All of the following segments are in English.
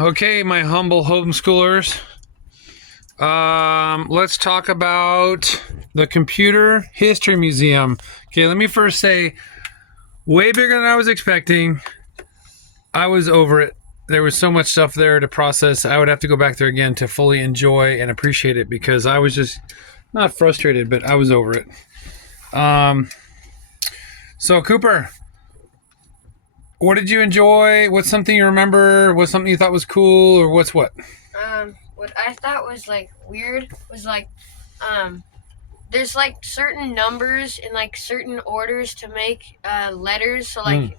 Okay, my humble homeschoolers. Let's talk about the Computer History Museum. Okay, let me first say, way bigger than I was expecting. I was over it. There was so much stuff there to process. I would have to go back there again to fully enjoy and appreciate it because I was just not frustrated, but I was over it. So Cooper, what did you enjoy? What's something you remember? What's something you thought was cool, or what's what? What I thought was like weird was like, there's like certain numbers in like certain orders to make letters. So like,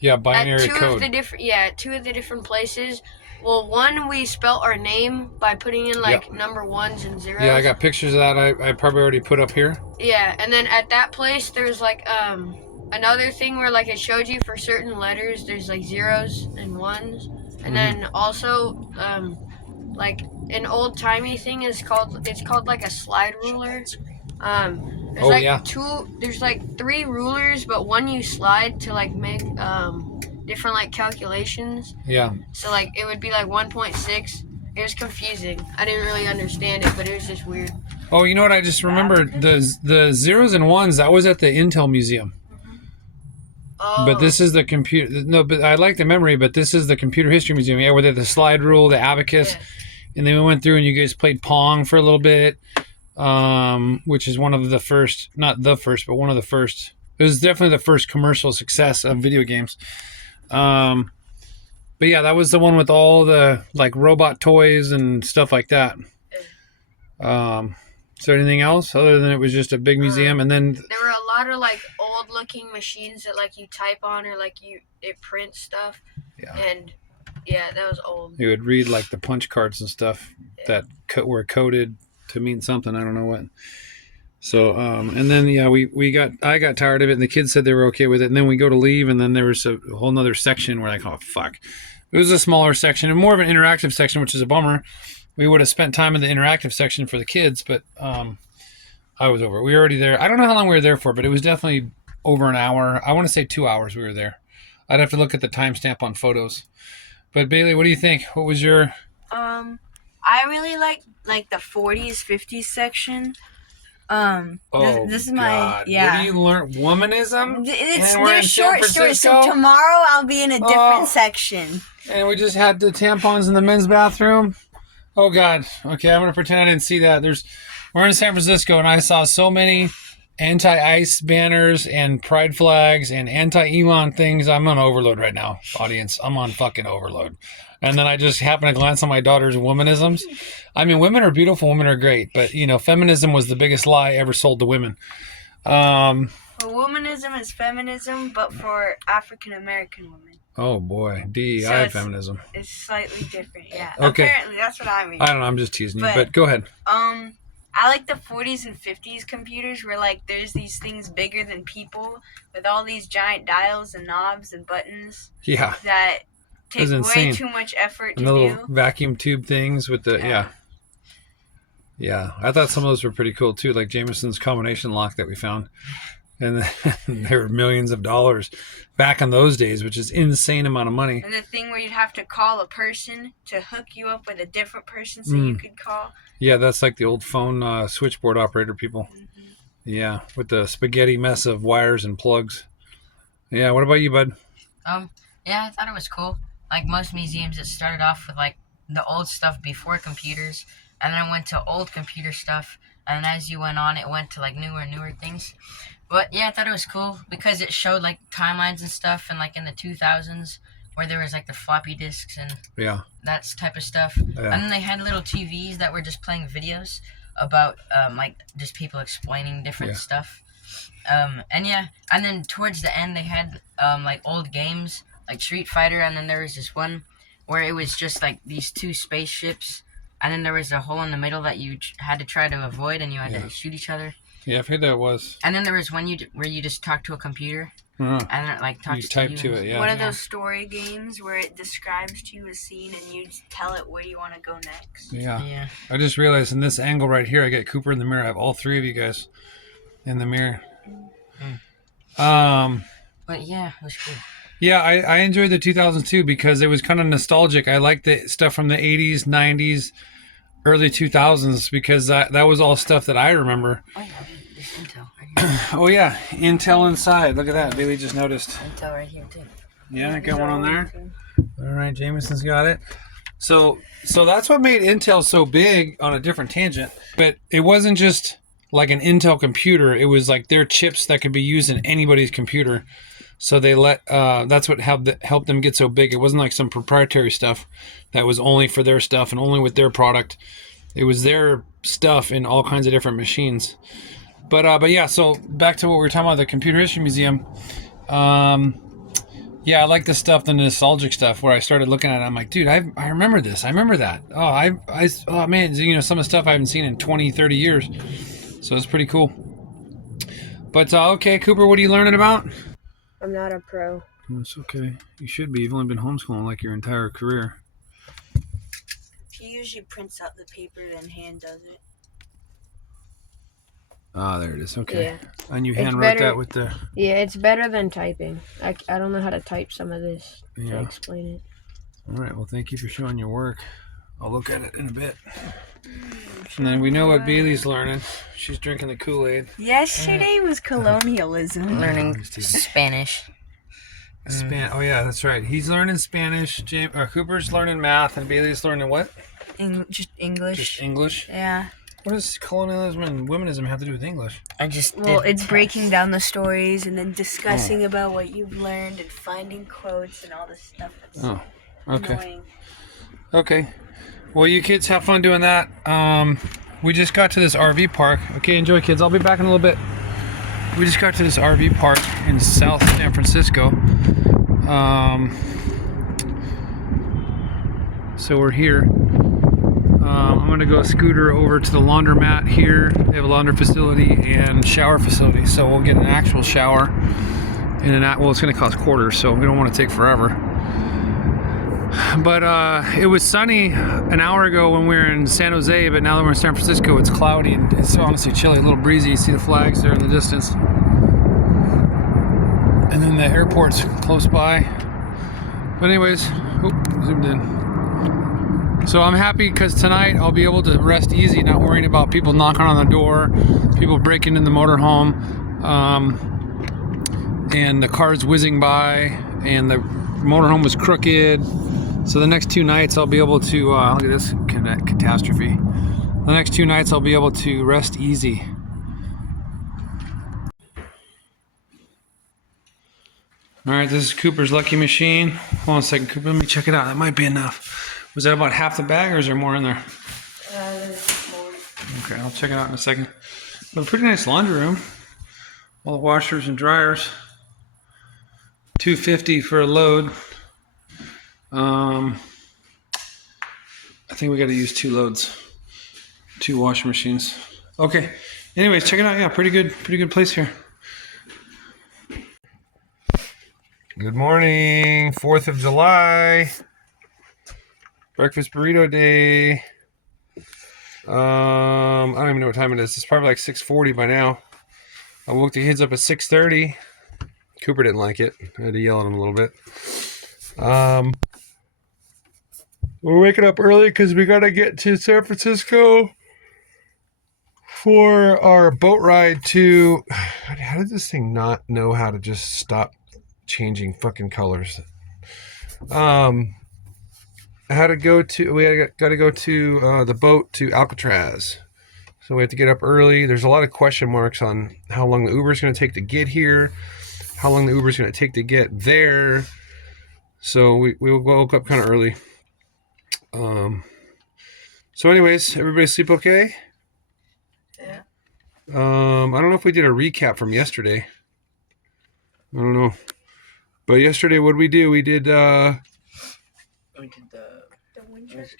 Yeah, at binary two code. of the different places. Well, one we spelt our name by putting in like number ones and zeros. Yeah, I got pictures of that. I probably already put up here. Yeah, and then at that place there's like another thing where like it showed you for certain letters there's like zeros and ones, and then also like an old timey thing is called like a slide ruler. There's like three rulers, but one you slide to like make different like calculations. Yeah. So like it would be like 1.6. It was confusing. I didn't really understand it, but it was just weird. Oh, you know what? I just remembered the zeros and ones. That was at the Intel Museum. Oh. But this is the computer. No, but I like the memory. But this is the Computer History Museum. Yeah, where they had the slide rule, the abacus, and then we went through and you guys played Pong for a little bit, which is one of the first, not the first, but one of the first. It was definitely the first commercial success of video games. But yeah, that was the one with all the like robot toys and stuff like that. So anything else other than it was just a big museum? And then there were a lot of like old looking machines that like you type on or like it prints stuff. Yeah. And yeah, that was old. You would read like the punch cards and stuff that were coded to mean something. I don't know what. So and then yeah, I got tired of it, and the kids said they were okay with it. And then we go to leave, and then there was a whole nother section where like, oh fuck, it was a smaller section and more of an interactive section, which is a bummer. We would have spent time in the interactive section for the kids, but I was over it. We were already there. I don't know how long we were there for, but it was definitely over an hour. I want to say 2 hours we were there. I'd have to look at the timestamp on photos. But Bailey, what do you think? What was your... I really like the 40s, 50s section. This is my... Yeah. What do you learn? Womanism? They're short stories, so tomorrow I'll be in a different section. And we just had the tampons in the men's bathroom. Oh, God. Okay, I'm going to pretend I didn't see that. We're in San Francisco, and I saw so many anti-ICE banners and pride flags and anti-Elon things. I'm on overload right now, audience. I'm on fucking overload. And then I just happened to glance on my daughter's womanisms. I mean, women are beautiful. Women are great. But, you know, feminism was the biggest lie ever sold to women. Well, womanism is feminism, but for African-American women. Oh, boy. DEI feminism. It's slightly different, yeah. Okay. Apparently, that's what I mean. I don't know. I'm just teasing you. But go ahead. I like the 40s and 50s computers where, like, there's these things bigger than people with all these giant dials and knobs and buttons. Yeah. That take way too much effort to do. And the little vacuum tube things with the, yeah. I thought some of those were pretty cool, too, like Jameson's combination lock that we found. And there were millions of dollars back in those days, which is insane amount of money. And the thing where you'd have to call a person to hook you up with a different person so you could call. Yeah, that's like the old phone switchboard operator people. Mm-hmm. Yeah, with the spaghetti mess of wires and plugs. Yeah, what about you, bud? Yeah, I thought it was cool. Like most museums, it started off with like the old stuff before computers, and then it went to old computer stuff, and as you went on, it went to like newer things. But yeah, I thought it was cool because it showed like timelines and stuff, and like in the 2000s where there was like the floppy disks and that type of stuff. Yeah. And then they had little TVs that were just playing videos about like just people explaining different stuff. And then towards the end they had like old games like Street Fighter, and then there was this one where it was just like these two spaceships, and then there was a hole in the middle that you had to try to avoid, and you had to shoot each other. Yeah, I forget that was. And then there was one where you just talk to a computer, and it like talks to you. You type to it, yeah. One of those story games where it describes to you a scene and you tell it where you want to go next. Yeah. I just realized in this angle right here, I get Cooper in the mirror. I have all three of you guys in the mirror. But yeah, it was cool. Yeah, I enjoyed the 2002 because it was kind of nostalgic. I liked the stuff from the 80s, 90s, early 2000s because that was all stuff that I remember. Oh, yeah, there's Intel right here. Oh, yeah. Intel inside. Look at that. Bailey just noticed. Intel right here, too. Yeah, I got one on there. All right, Jameson's got it. So that's what made Intel so big on a different tangent. But it wasn't just like an Intel computer. It was like their chips that could be used in anybody's computer. So they that's what helped them get so big. It wasn't like some proprietary stuff that was only for their stuff and only with their product. It was their stuff in all kinds of different machines. But yeah, so back to what we were talking about, the Computer History Museum. Yeah, I like the stuff, the nostalgic stuff, where I started looking at it. I'm like, dude, I remember this. I remember that. Oh, man, you know, some of the stuff I haven't seen in 20, 30 years. So it's pretty cool. But, okay, Cooper, what are you learning about? I'm not a pro. It's okay. You should be. You've only been homeschooling like your entire career. He usually prints out the paper and hand does it. Ah, there it is. Okay. Yeah. And you It's hand wrote better- that with the... Yeah, it's better than typing. I don't know how to type some of this Yeah. to explain it. All right. Well, thank you for showing your work. I'll look at it in a bit. And then we know what Bailey's learning. She's drinking the Kool-Aid. Yesterday was colonialism. Learning Spanish. Oh, yeah, that's right. He's learning Spanish. Cooper's learning math. And Bailey's learning what? Just English. Just English. Yeah. What does colonialism and womanism have to do with English? I just Well, did it's tests. breaking down the stories and then discussing about what you've learned and finding quotes and all this stuff. That's Oh, okay. annoying. Okay. Well, you kids have fun doing that. We just got to this RV park. Okay, enjoy, kids. I'll be back in a little bit. We just got to this RV park in South San Francisco. So we're here. I'm going to go scooter over to the laundromat here. They have a laundry facility and shower facility. So we'll get an actual shower. Well, it's going to cost quarters, so we don't want to take forever. But it was sunny an hour ago when we were in San Jose, but now that we're in San Francisco, it's cloudy and it's honestly chilly, a little breezy. You see the flags there in the distance. And then the airport's close by. But anyways, zoomed in. So I'm happy because tonight I'll be able to rest easy, not worrying about people knocking on the door, people breaking in the motorhome, and the cars whizzing by, and the motorhome was crooked. So the next 2 nights I'll be able to, look at this catastrophe. The next 2 nights I'll be able to rest easy. All right, this is Cooper's Lucky Machine. Hold on a second, Cooper, let me check it out. That might be enough. Was that about half the bag or is there more in there? Okay, I'll check it out in a second. But a pretty nice laundry room. All the washers and dryers. $250 for a load. I think we got to use 2 loads, 2 washing machines. Okay. Anyways, check it out. Yeah, pretty good place here. Good morning, 4th of July. Breakfast burrito day. I don't even know what time it is. It's probably like 6:40 by now. I woke the kids up at 6:30. Cooper didn't like it. I had to yell at him a little bit. We're waking up early because we got to get to San Francisco for our boat ride to... How did this thing not know how to just stop changing fucking colors? We got to go to the boat to Alcatraz. So we have to get up early. There's a lot of question marks on how long the Uber is going to take to get here, how long the Uber is going to take to get there. So we woke up kind of early. So anyways, everybody sleep okay? Yeah. I don't know if we did a recap from yesterday. I don't know. But yesterday, what did we do? We did the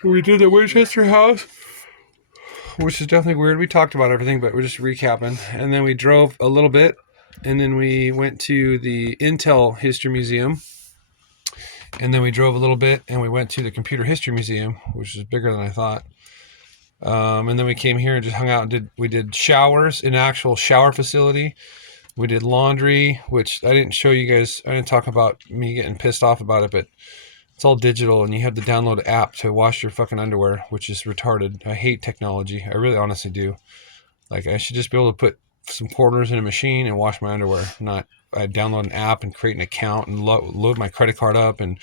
Winchester house, which is definitely weird. We talked about everything, but we're just recapping. And then we drove a little bit, and then we went to the Intel History Museum. And then we drove a little bit, and we went to the Computer History Museum, which is bigger than I thought. And then we came here and just hung out and we did showers in an actual shower facility. We did laundry, which I didn't show you guys. I didn't talk about me getting pissed off about it, but it's all digital, and you have to download an app to wash your fucking underwear, which is retarded. I hate technology. I really honestly do. Like, I should just be able to put some quarters in a machine and wash my underwear. Not I download an app and create an account and load my credit card up, and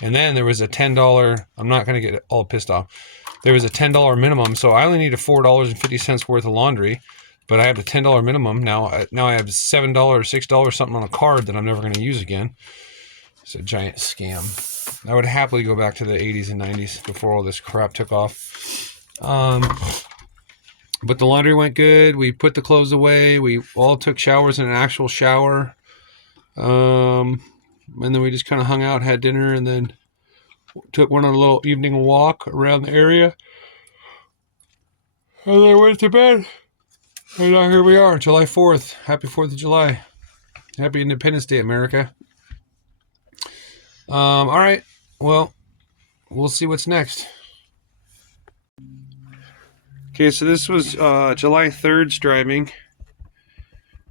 then there was a $10. I'm not gonna get all pissed off. There was a $10 minimum, so I only needed $4.50 worth of laundry, but I have a $10 minimum now. Now I have $7 or $6 something on a card that I'm never gonna use again. It's a giant scam. I would happily go back to the 80s and 90s before all this crap took off. But the laundry went good. We put the clothes away. We all took showers in an actual shower. And then we just kind of hung out, had dinner, and then went on a little evening walk around the area. And then went to bed. And now here we are, July 4th. Happy 4th of July. Happy Independence Day, America. All right. Well, we'll see what's next. Okay, so this was July 3rd's driving.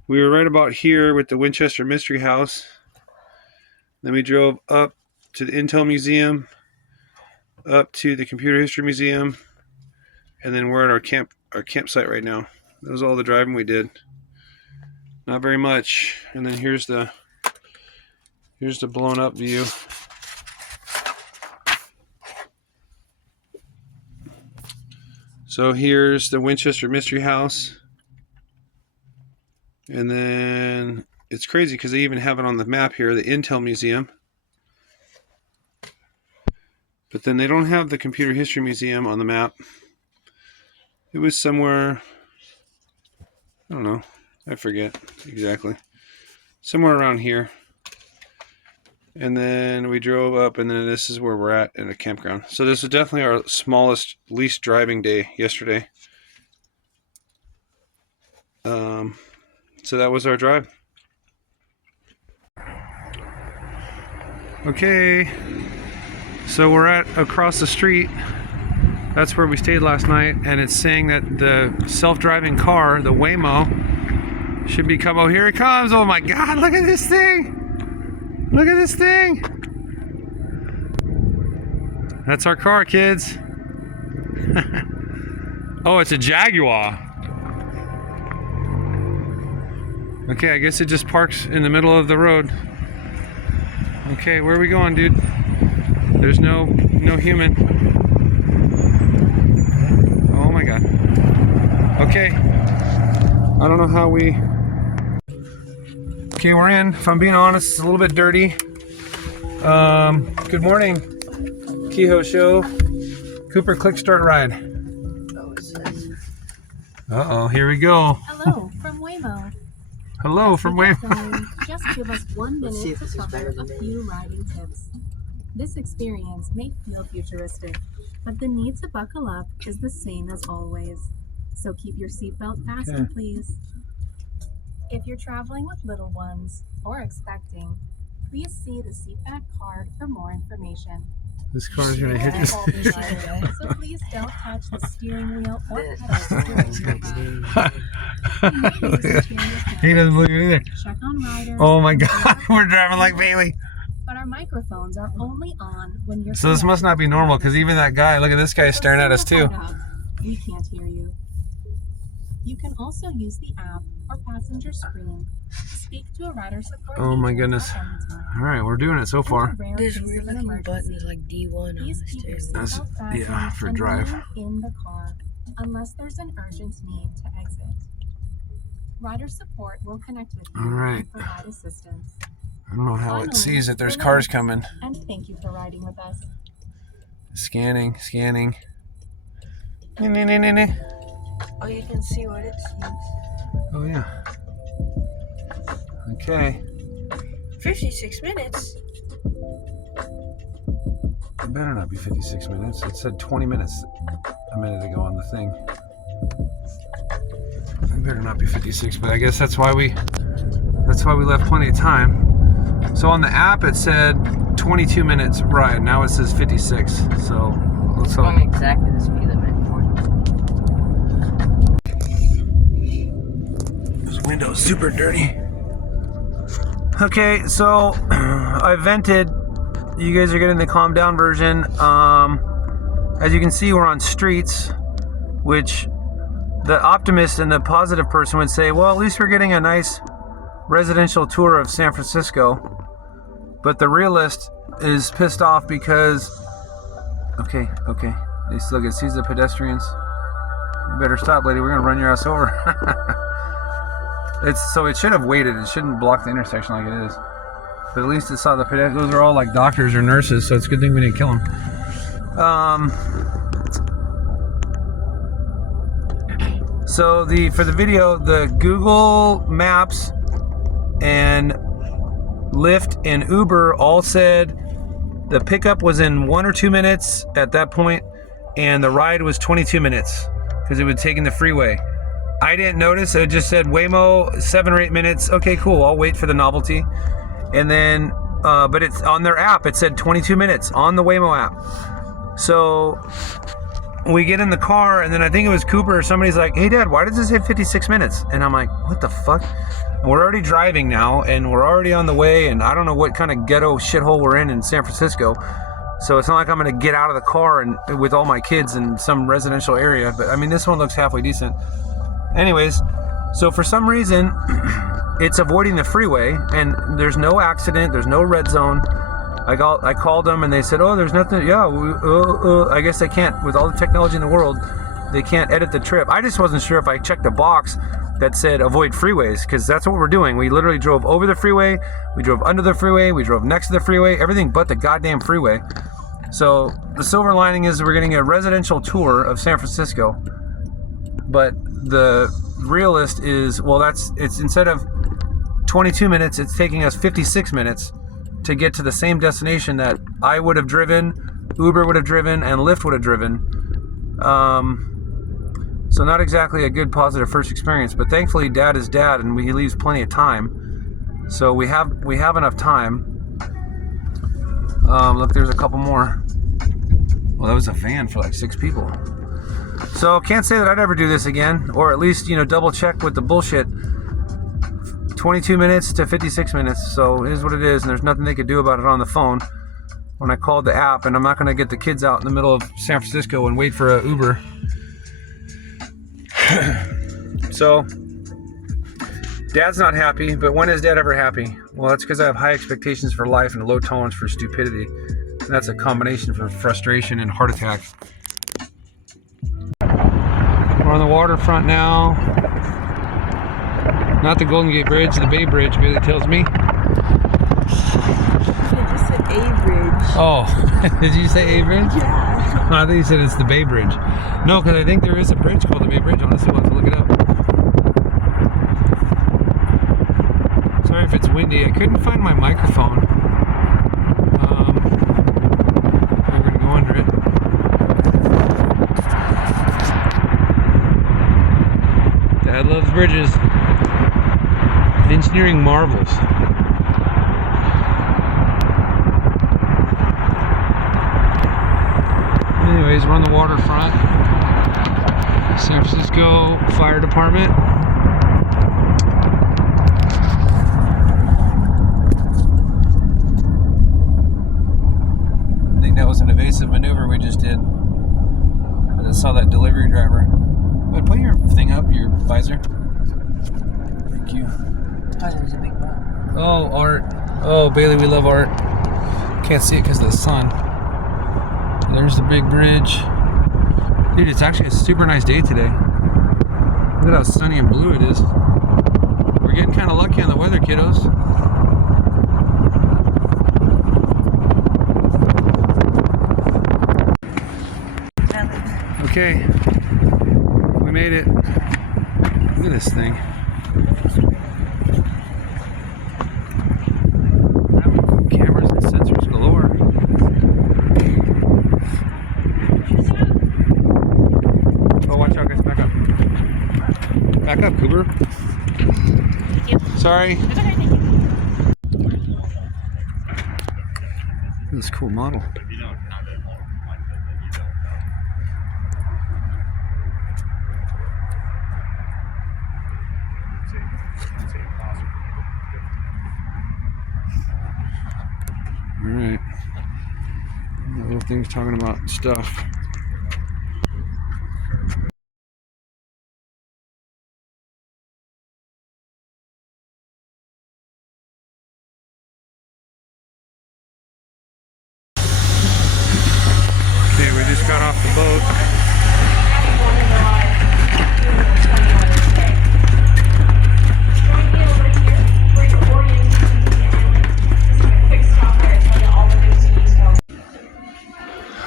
We were right about here with the Winchester Mystery House. Then we drove up to the Intel Museum, up to the Computer History Museum, and then we're at our campsite right now. That was all the driving we did. Not very much. And then here's the blown up view. So here's the Winchester Mystery House. And then it's crazy because they even have it on the map here, the Intel Museum. But then they don't have the Computer History Museum on the map. It was somewhere, I don't know, I forget exactly. Somewhere around here. And then we drove up, and then this is where we're at in a campground. So this was definitely our smallest, least driving day yesterday. So that was our drive. Okay, so we're at across the street. That's where we stayed last night, and it's saying that the self-driving car, the Waymo, should be coming. Oh, here it comes! Oh my God! Look at this thing! Look at this thing! That's our car, kids. Oh, it's a Jaguar. Okay, I guess it just parks in the middle of the road. Okay, where are we going, dude? There's no human. Oh my God. Okay. I don't know how we... Okay, we're in. If I'm being honest, it's a little bit dirty. Good morning, Kehoe Show. Cooper, click start ride. Uh-oh, here we go. Hello from Waymo. Hello from Before Waymo. going, just give us 1 minute to cover a few riding tips. This experience may feel futuristic, but the need to buckle up is the same as always. So keep your seatbelt fastened, please. If you're traveling with little ones or expecting, please see the seatback card for more information. This car is gonna hit this. So please don't touch the steering wheel or pedals during your ride. He doesn't believe it either. Check on riders. Oh my God, we're driving like Bailey. But our microphones are only on when you're... So this must not be normal, because even that guy, look at this guy staring at us too. We can't hear you. You can also use the app or passenger screen to speak to a rider support. Oh my agent goodness. at any time. All right, we're doing it so far. In the rare There's case of weird an looking emergency, buttons like D1 on please the keep your stairs. That's- seatbelt fastened yeah, for and drive. remain in the car unless there's an urgent need to exit. Rider support will connect with you All right. and provide assistance. I don't know how it Finally, sees that there's we're cars ready. coming. And thank you for riding with us. Scanning. Oh, you can see what it sees. Oh yeah. Okay. 56 minutes. It better not be 56 minutes. It said 20 minutes a minute ago on the thing. It better not be 56, but I guess that's why we left plenty of time. So on the app it said 22 minutes ride. Now it says 56. So let's It's hope. going exactly the speed limit for This window's super dirty. Okay, so I vented. You guys are getting the calm down version. As you can see, we're on streets, which the optimist and the positive person would say, well, at least we're getting a nice residential tour of San Francisco. But the realist is pissed off because, okay, they still get sees the pedestrians. You better stop, lady. We're gonna run your ass over. So it should have waited. It shouldn't block the intersection like it is. But at least it saw the pedestrians. Those are all like doctors or nurses, so it's a good thing we didn't kill them. So for the video, the Google Maps and Lyft and Uber all said the pickup was in 1 or 2 minutes at that point, and the ride was 22 minutes because it was taking the freeway. I didn't notice. It just said Waymo 7 or 8 minutes. Okay, cool. I'll wait for the novelty. And then, but it's on their app. It said 22 minutes on the Waymo app. So we get in the car, and then I think it was Cooper or somebody's like, hey, Dad, why does this say 56 minutes? And I'm like, what the fuck? And we're already driving now, and we're already on the way, and I don't know what kind of ghetto shithole we're in San Francisco. So it's not like I'm going to get out of the car and with all my kids in some residential area. But, I mean, this one looks halfway decent. Anyways, so for some reason, it's avoiding the freeway, and there's no accident. There's no red zone. I called them, and they said, oh, there's nothing. Yeah, I guess they can't, with all the technology in the world, they can't edit the trip. I just wasn't sure if I checked a box that said avoid freeways, because that's what we're doing. We literally drove over the freeway, we drove under the freeway, we drove next to the freeway, everything but the goddamn freeway. So the silver lining is we're getting a residential tour of San Francisco. But the realist is, well, it's instead of 22 minutes, it's taking us 56 minutes to get to the same destination that I would have driven, Uber would have driven, and Lyft would have driven. So not exactly a good positive first experience, but thankfully Dad is Dad, and he leaves plenty of time. So we have enough time. Look, there's a couple more. Well, that was a van for like 6 people. So can't say that I'd ever do this again, or at least, double check with the bullshit. 22 minutes to 56 minutes, so it is what it is, and there's nothing they could do about it on the phone when I called the app, and I'm not going to get the kids out in the middle of San Francisco and wait for an Uber. So Dad's not happy, but when is Dad ever happy? Well, that's because I have high expectations for life and a low tolerance for stupidity, and that's a combination for frustration and heart attack. We're on the waterfront now. Not the Golden Gate Bridge, the Bay Bridge, Bailey tells me. You just said A Bridge. Oh, did you say A Bridge? Yeah. No, I think you said it's the Bay Bridge. No, because I think there is a bridge called the Bay Bridge. Honestly, we'll have to look it up. Sorry if it's windy. I couldn't find my microphone. We're going to go under it. Dad loves bridges. Engineering marvels. Anyways, we're on the waterfront. San Francisco Fire Department. I think that was an evasive maneuver we just did. I saw that delivery driver. But put your thing up, your visor. Thank you. Oh, art. Oh, Bailey, we love art. Can't see it because of the sun. There's the big bridge. Dude, it's actually a super nice day today. Look at how sunny and blue it is. We're getting kind of lucky on the weather, kiddos. Okay. We made it. Look at this thing. Cameras and sensors galore. Oh, watch out, guys. Back up. Back up, Cooper. Thank you. Sorry. That's okay, thank you. This cool model. things talking about stuff. Okay, we just got off the boat.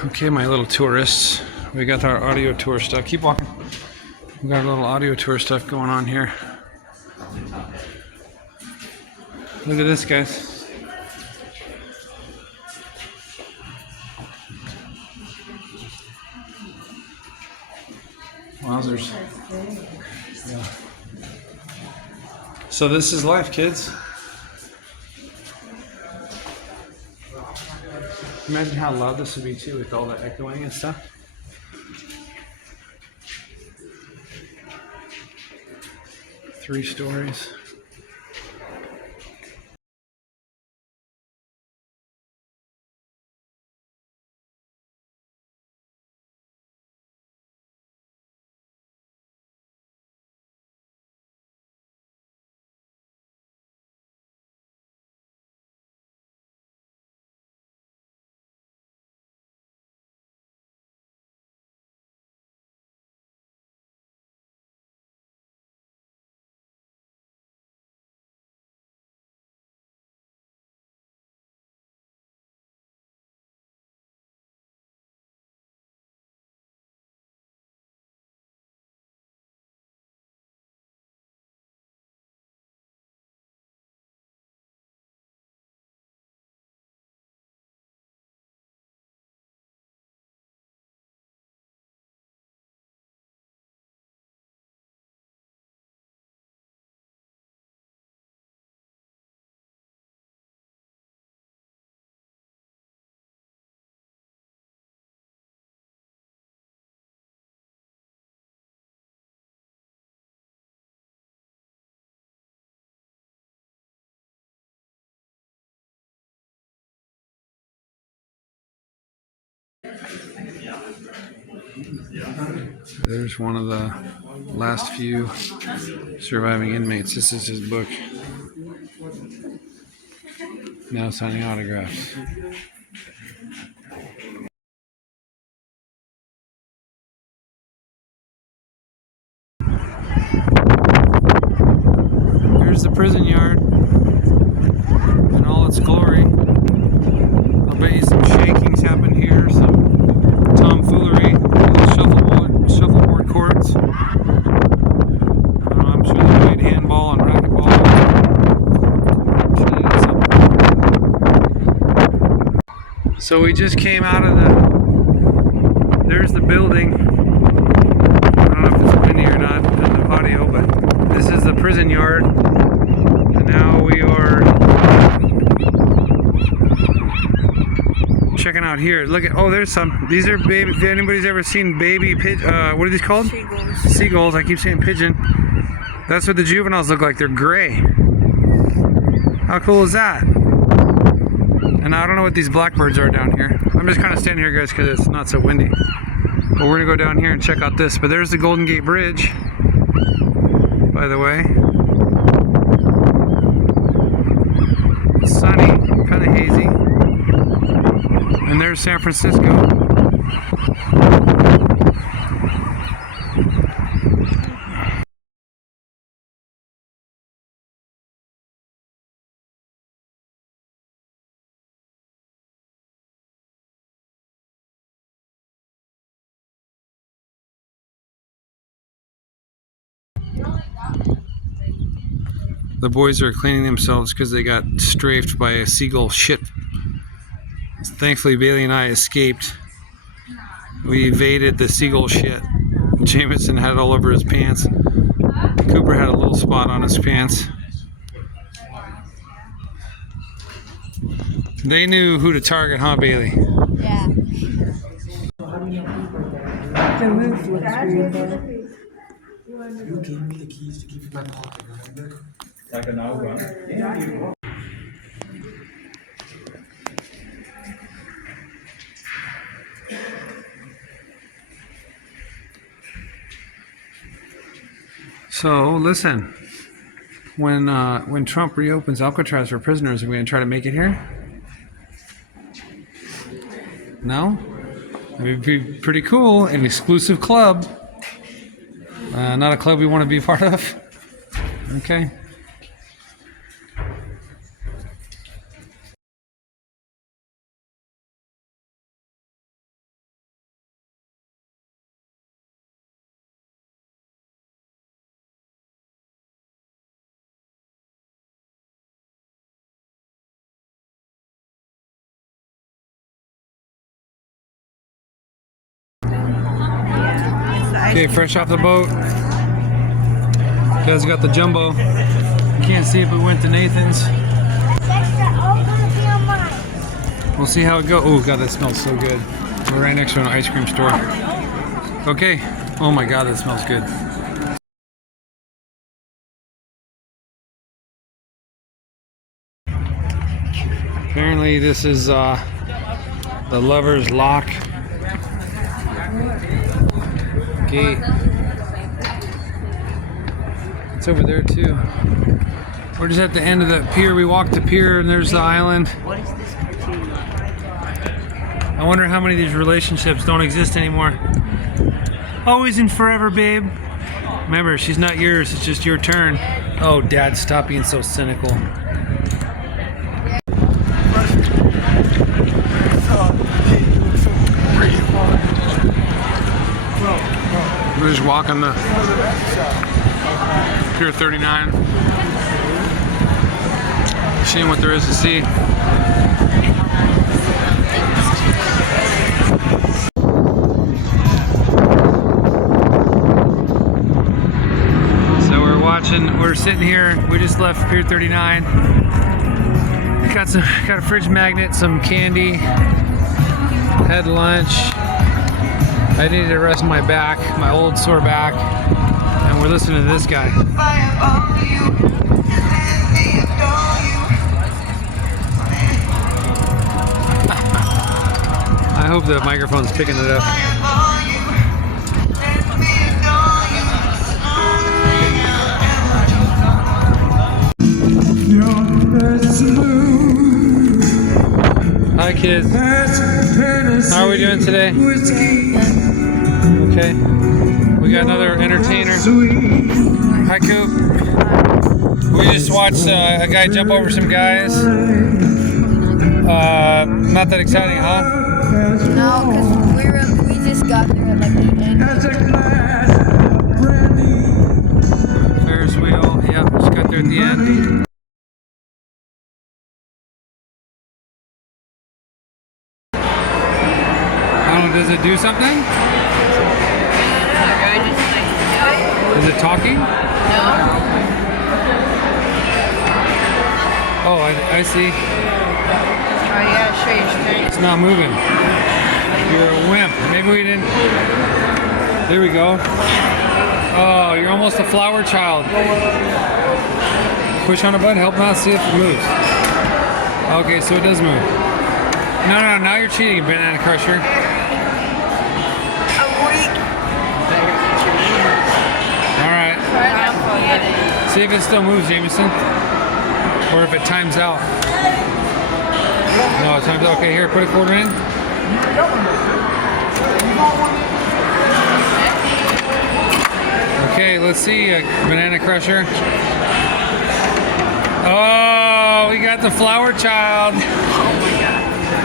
Okay, my little tourists. We got our audio tour stuff. Keep walking. We got a little audio tour stuff going on here. Look at this, guys. Wowzers. Yeah. So this is life, kids. Imagine how loud this would be too with all the echoing and stuff. Three stories. There's one of the last few surviving inmates. This is his book. Now signing autographs. Here's the prison yard in all its glory. I'll bet you some shakings happen here, some tomfoolery, shuffleboard courts. I don't know, I'm sure they played handball and racquetball. So we just came out of there's the building. I don't know if it's windy or not in the audio, but this is the prison yard. And now we are checking out here. Look at, oh, there's some. These are baby, if anybody's ever seen baby pigeon, what are these called? Seagulls. Seagulls. I keep saying pigeon. That's what the juveniles look like. They're gray. How cool is that? And I don't know what these blackbirds are down here. I'm just kind of standing here, guys, because it's not so windy. But we're going to go down here and check out this. But there's the Golden Gate Bridge, by the way. It's sunny, kind of hazy. And there's San Francisco. The boys are cleaning themselves because they got strafed by a seagull shit. Thankfully, Bailey and I escaped. We evaded the seagull shit. Jameson had it all over his pants. Cooper had a little spot on his pants. They knew who to target, huh, Bailey? Yeah. The roof looks weird though. You gave me the keys to keep in my pocket, remember? Like an hour. So listen, when Trump reopens Alcatraz for prisoners, are we gonna try to make it here? No? It'd be pretty cool. An exclusive club. Not a club we want to be part of. Okay. Okay, fresh off the boat. Guys got the jumbo. Can't see it, but we went to Nathan's. We'll see how it goes. Oh god, that smells so good. We're right next to an ice cream store. Okay. Oh my god, that smells good. Apparently this is the Lover's Lock gate. It's over there too. We're just at the end of the pier. We walked the pier and there's the island. What is this cartoon? I wonder how many of these relationships don't exist anymore. Always and forever, babe. Remember, she's not yours, it's just your turn. Oh, Dad, stop being so cynical. We're just walking the Pier 39, seeing what there is to see. So we're sitting here. We just left Pier 39. Got a fridge magnet, some candy. Had lunch. I needed to rest my back, my old sore back, and we're listening to this guy. I hope the microphone's picking it up. Hi kids. How are we doing today? Okay. We got another entertainer. Hi Coop. We just watched a guy jump over some guys. Not that exciting, huh? No, because we just got there at like the end. Ferris wheel. Yep, just got there at the end. Does it do something? Is it talking? No. Oh, I see. Oh yeah, show your strength. It's not moving. You're a wimp. Maybe we didn't. There we go. Oh, you're almost a flower child. Push on a button, help not see if it moves. Okay, so it does move. No, now you're cheating, Banana Crusher. Alright. See if it still moves, Jameson. Or if it times out. No, it times out. Okay, here, put a quarter in. Okay, let's see, Banana Crusher. Oh, we got the flower child.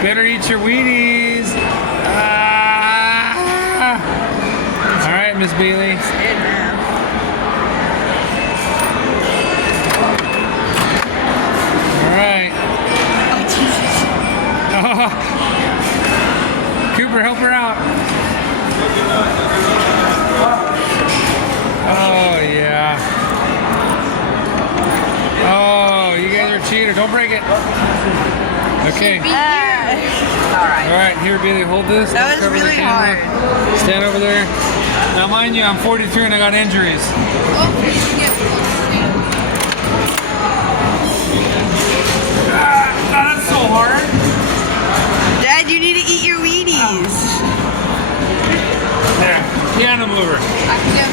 Better eat your Wheaties. All right, Miss Bailey. All right. Oh, Cooper, help her out. Oh yeah. Oh, you guys are cheaters. Don't break it. Okay. All right, here, Bailey, hold this. That was really hard. Stand over there. Now, mind you, I'm 43 and I got injuries. That's so hard. Dad, you need to eat your Wheaties. There, piano mover. I can get